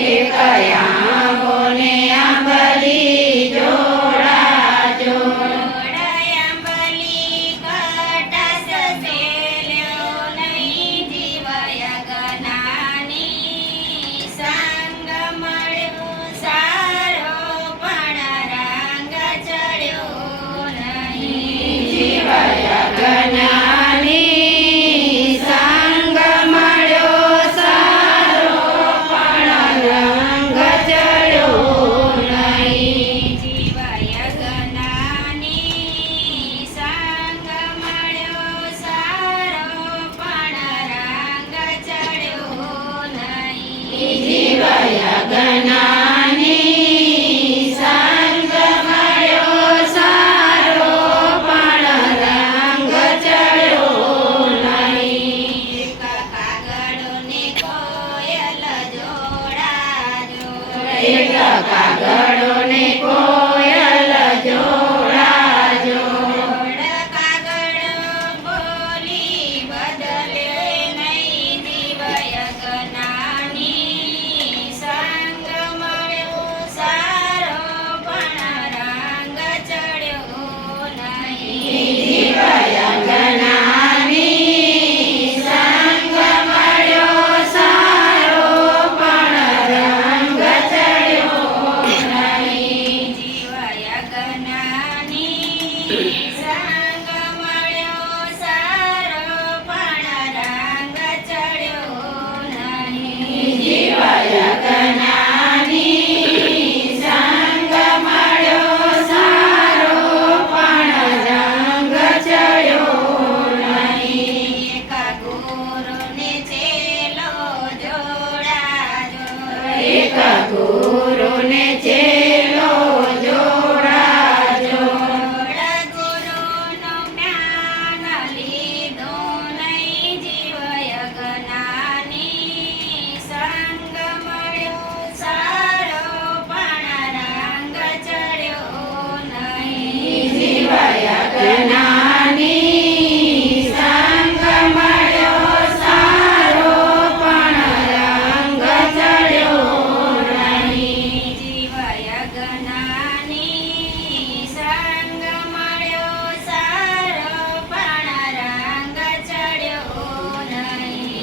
જોડે એક આંબોને આંબલી pagã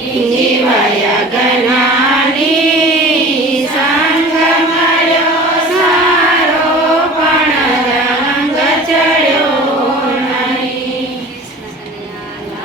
இஞ்சி வயகனா